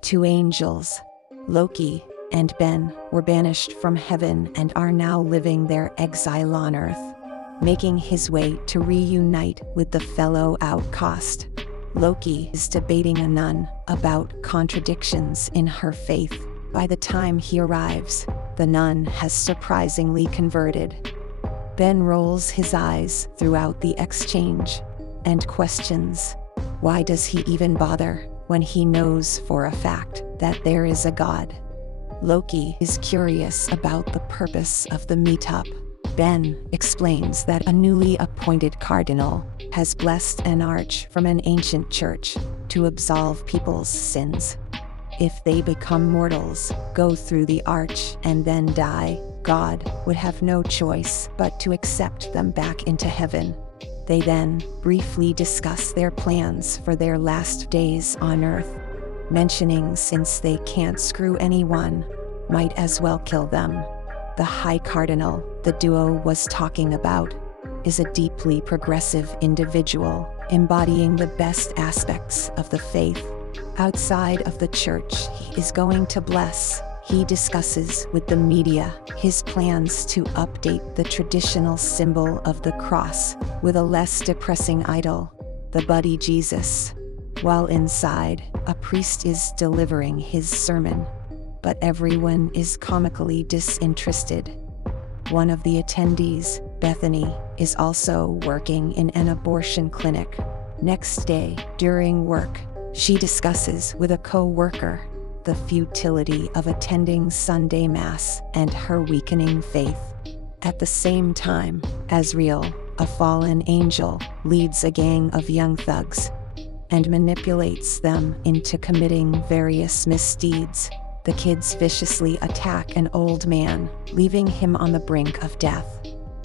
Two angels, Loki and Ben, were banished from heaven and are now living their exile on Earth, making his way to reunite with the fellow outcast. Loki is debating a nun about contradictions in her faith. By the time he arrives, the nun has surprisingly converted. Ben rolls his eyes throughout the exchange and questions, why does he even bother when he knows for a fact that there is a god? Loki is curious about the purpose of the meetup. Ben explains that a newly appointed cardinal has blessed an arch from an ancient church to absolve people's sins. If they become mortals, go through the arch, and then die, God would have no choice but to accept them back into heaven. They then briefly discuss their plans for their last days on Earth, mentioning since they can't screw anyone, might as well kill them. The High Cardinal the duo was talking about is a deeply progressive individual, embodying the best aspects of the faith. Outside of the church he is going to bless, he discusses with the media his plans to update the traditional symbol of the cross with a less depressing idol, the Buddy Jesus. While inside, a priest is delivering his sermon, but everyone is comically disinterested. One of the attendees, Bethany, is also working in an abortion clinic. Next day, during work, she discusses with a co-worker the futility of attending Sunday Mass and her weakening faith. At the same time, Azrael, a fallen angel, leads a gang of young thugs and manipulates them into committing various misdeeds. The kids viciously attack an old man, leaving him on the brink of death.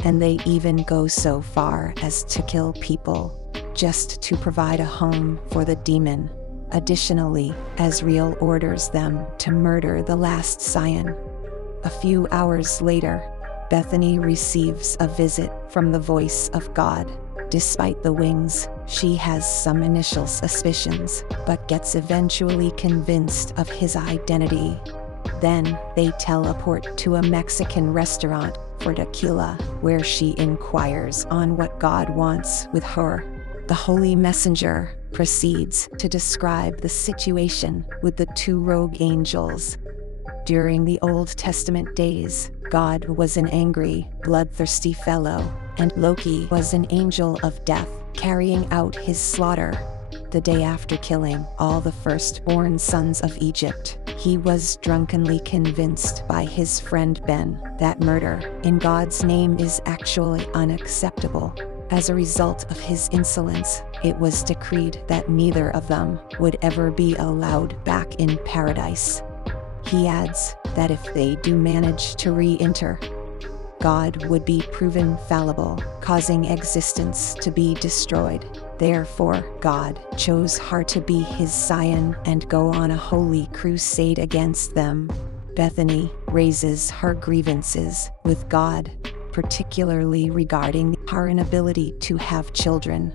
And they even go so far as to kill people, just to provide a home for the demon. Additionally, Azrael orders them to murder the last scion. A few hours later, Bethany receives a visit from the voice of God. Despite the wings, she has some initial suspicions, but gets eventually convinced of his identity. Then, they teleport to a Mexican restaurant for tequila, where she inquires on what God wants with her. The Holy Messenger proceeds to describe the situation with the two rogue angels. During the Old Testament days, God was an angry, bloodthirsty fellow, and Loki was an angel of death, carrying out his slaughter. The day after killing all the firstborn sons of Egypt, he was drunkenly convinced by his friend Ben that murder in God's name is actually unacceptable. As a result of his insolence, it was decreed that neither of them would ever be allowed back in paradise. He adds that if they do manage to re-enter, God would be proven fallible, causing existence to be destroyed. Therefore, God chose her to be his scion and go on a holy crusade against them. Bethany raises her grievances with God, particularly regarding her inability to have children.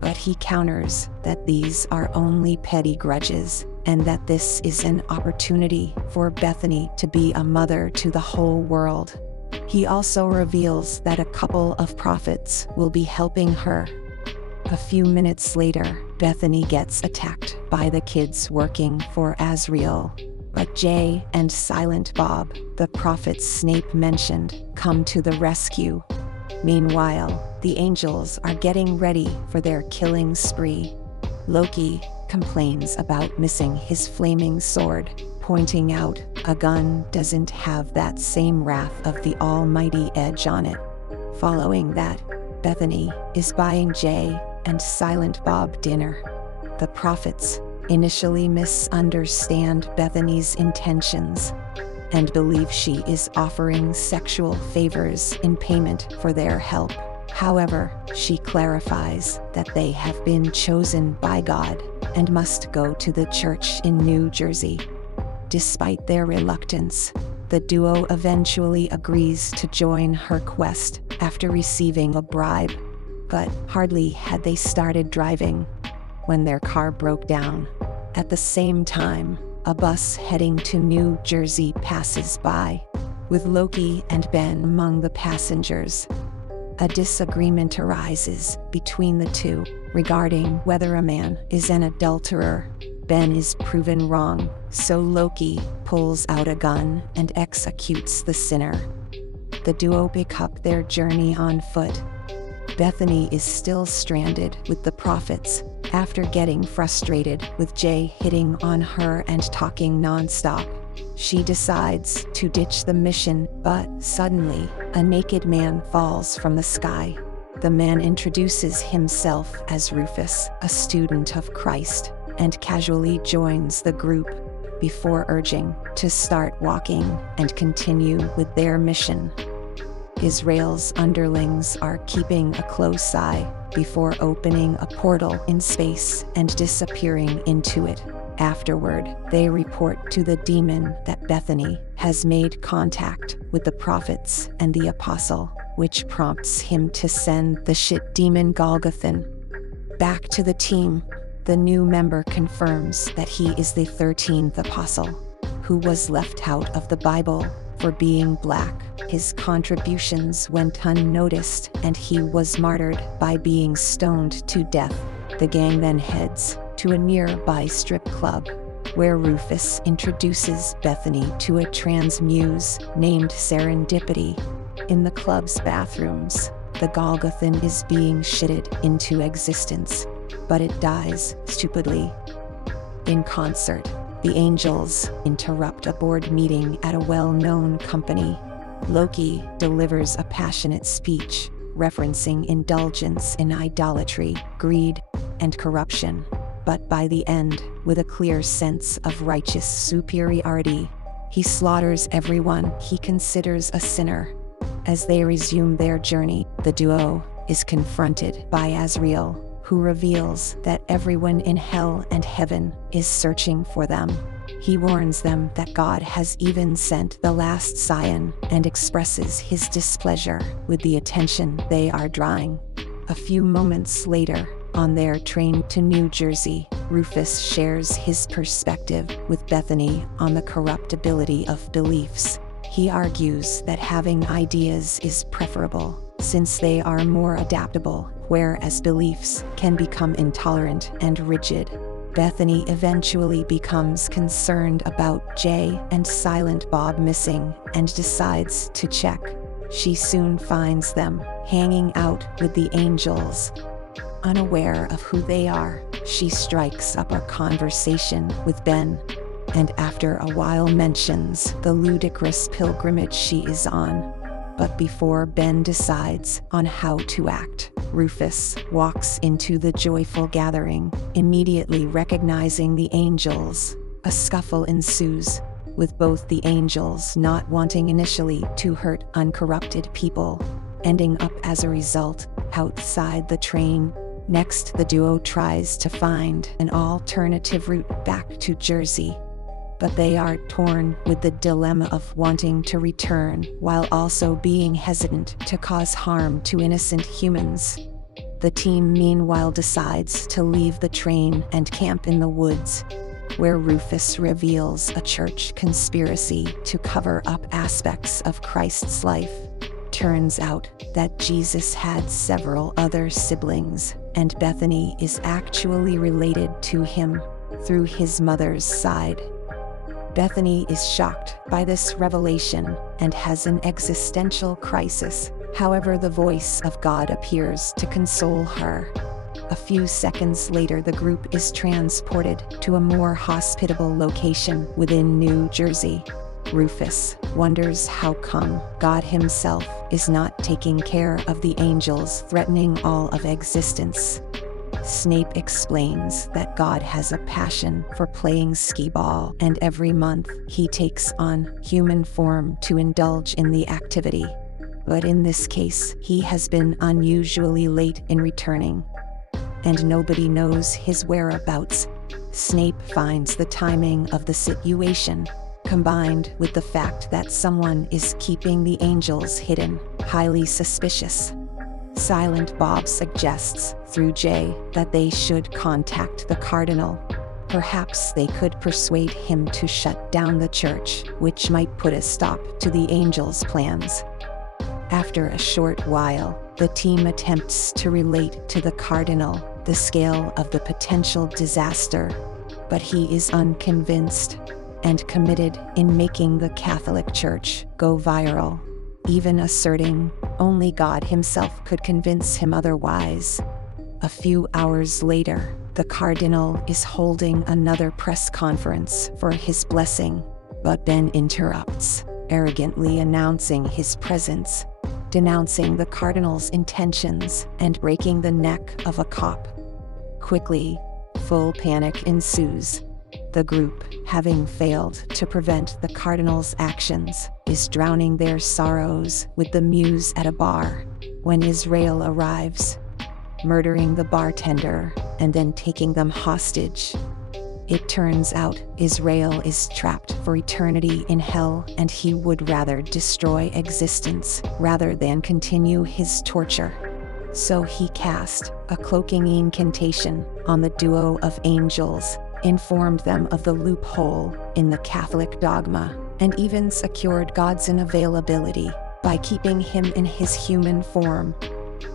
But he counters that these are only petty grudges, and that this is an opportunity for Bethany to be a mother to the whole world. He also reveals that a couple of prophets will be helping her. A few minutes later, Bethany gets attacked by the kids working for Azrael. But Jay and Silent Bob, the prophets Snape mentioned, come to the rescue. Meanwhile, the angels are getting ready for their killing spree. Loki complains about missing his flaming sword, pointing out a gun doesn't have that same wrath of the almighty edge on it. Following that, Bethany is buying Jay and Silent Bob dinner. The prophets initially misunderstand Bethany's intentions and believe she is offering sexual favors in payment for their help. However, she clarifies that they have been chosen by God and must go to the church in New Jersey. Despite their reluctance, the duo eventually agrees to join her quest after receiving a bribe. But hardly had they started driving when their car broke down. At the same time, a bus heading to New Jersey passes by, with Loki and Ben among the passengers. A disagreement arises between the two regarding whether a man is an adulterer. Ben is proven wrong, so Loki pulls out a gun and executes the sinner. The duo pick up their journey on foot. Bethany is still stranded with the prophets after getting frustrated with Jay hitting on her and talking nonstop. She decides to ditch the mission, but suddenly, a naked man falls from the sky. The man introduces himself as Rufus, a student of Christ, and casually joins the group before urging to start walking and continue with their mission. Azrael's underlings are keeping a close eye before opening a portal in space and disappearing into it. Afterward, they report to the demon that Bethany has made contact with the prophets and the apostle, which prompts him to send the shit demon Golgothan. Back to the team, the new member confirms that he is the 13th apostle, who was left out of the Bible for being black. His contributions went unnoticed, and he was martyred by being stoned to death. The gang then heads to a nearby strip club, where Rufus introduces Bethany to a trans muse named Serendipity. In the club's bathrooms, the Golgothan is being shitted into existence, but it dies stupidly. In concert, the angels interrupt a board meeting at a well-known company. Loki delivers a passionate speech referencing indulgence in idolatry, greed, and corruption, but by the end, with a clear sense of righteous superiority, he slaughters everyone he considers a sinner. As they resume their journey, the duo is confronted by Azrael, who reveals that everyone in hell and heaven is searching for them. He warns them that God has even sent the last scion and expresses his displeasure with the attention they are drawing. A few moments later, on their train to New Jersey, Rufus shares his perspective with Bethany on the corruptibility of beliefs. He argues that having ideas is preferable, since they are more adaptable, whereas beliefs can become intolerant and rigid. Bethany eventually becomes concerned about Jay and Silent Bob missing and decides to check. She soon finds them hanging out with the angels. Unaware of who they are, she strikes up a conversation with Ben, and after a while mentions the ludicrous pilgrimage she is on. But before Ben decides on how to act, Rufus walks into the joyful gathering, immediately recognizing the angels. A scuffle ensues, with both the angels not wanting initially to hurt uncorrupted people, ending up as a result outside the train. Next, the duo tries to find an alternative route back to Jersey, but they are torn with the dilemma of wanting to return while also being hesitant to cause harm to innocent humans. The team meanwhile decides to leave the train and camp in the woods, where Rufus reveals a church conspiracy to cover up aspects of Christ's life. Turns out that Jesus had several other siblings, and Bethany is actually related to him through his mother's side. Bethany is shocked by this revelation and has an existential crisis. However, the voice of God appears to console her. A few seconds later, the group is transported to a more hospitable location within New Jersey. Rufus wonders how come God himself is not taking care of the angels threatening all of existence. Snape explains that God has a passion for playing skee-ball, and every month he takes on human form to indulge in the activity. But in this case, he has been unusually late in returning, and nobody knows his whereabouts. Snape finds the timing of the situation, combined with the fact that someone is keeping the angels hidden, highly suspicious. Silent Bob suggests, through Jay, that they should contact the Cardinal, Perhaps they could persuade him to shut down the church, which might put a stop to the angels' plans. After a short while, the team attempts to relate to the cardinal the scale of the potential disaster, but he is unconvinced and committed in making the Catholic Church go viral, even asserting only God himself could convince him otherwise. A few hours later, the cardinal is holding another press conference for his blessing, but Ben interrupts, arrogantly announcing his presence, denouncing the cardinal's intentions and breaking the neck of a cop. Quickly, full panic ensues. The group, having failed to prevent the cardinal's actions, is drowning their sorrows with the muse at a bar, when Azrael arrives, murdering the bartender and then taking them hostage. It turns out Azrael is trapped for eternity in hell, and he would rather destroy existence rather than continue his torture. So he cast a cloaking incantation on the duo of angels, informed them of the loophole in the Catholic dogma, and even secured God's unavailability by keeping him in his human form.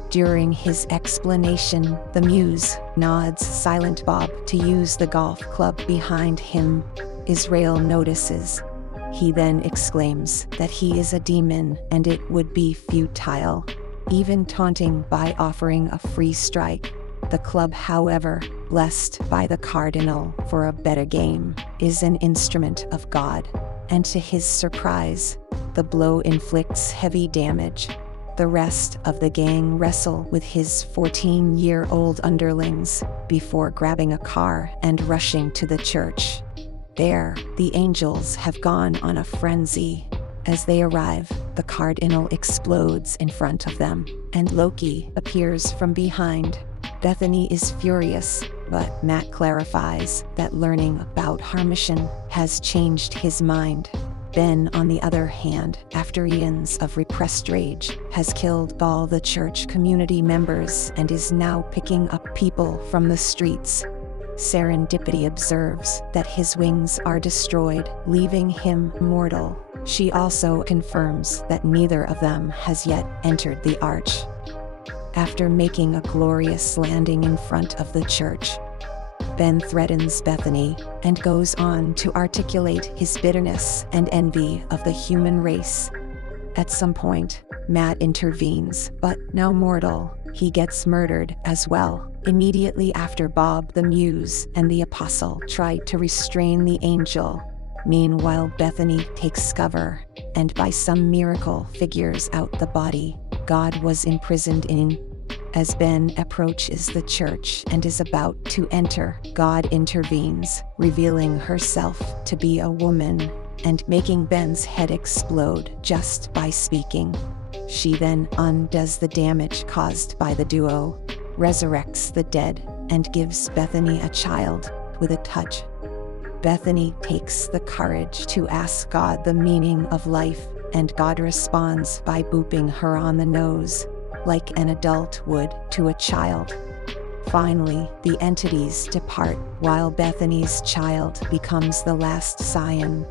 During his explanation, the muse nods Silent Bob to use the golf club behind him. Azrael notices. He then exclaims that he is a demon and it would be futile, even taunting by offering a free strike. The club, however, blessed by the cardinal for a better game, is an instrument of God, and to his surprise, the blow inflicts heavy damage. The rest of the gang wrestle with his 14-year-old underlings before grabbing a car and rushing to the church. There, the angels have gone on a frenzy. As they arrive, the cardinal explodes in front of them, and Loki appears from behind. Bethany is furious, but Matt clarifies that learning about Harmischen has changed his mind. Ben, on the other hand, after eons of repressed rage, has killed all the church community members and is now picking up people from the streets. Serendipity observes that his wings are destroyed, leaving him mortal. She also confirms that neither of them has yet entered the arch. After making a glorious landing in front of the church, Ben threatens Bethany and goes on to articulate his bitterness and envy of the human race. At some point, Matt intervenes, but now mortal, he gets murdered as well, immediately after Bob the Muse and the Apostle try to restrain the angel. Meanwhile, Bethany takes cover, and by some miracle figures out the body God was imprisoned in. As Ben approaches the church and is about to enter, God intervenes, revealing herself to be a woman, and making Ben's head explode just by speaking. She then undoes the damage caused by the duo, resurrects the dead, and gives Bethany a child with a touch. Bethany takes the courage to ask God the meaning of life, and God responds by booping her on the nose, like an adult would to a child. Finally, the entities depart, while Bethany's child becomes the last scion.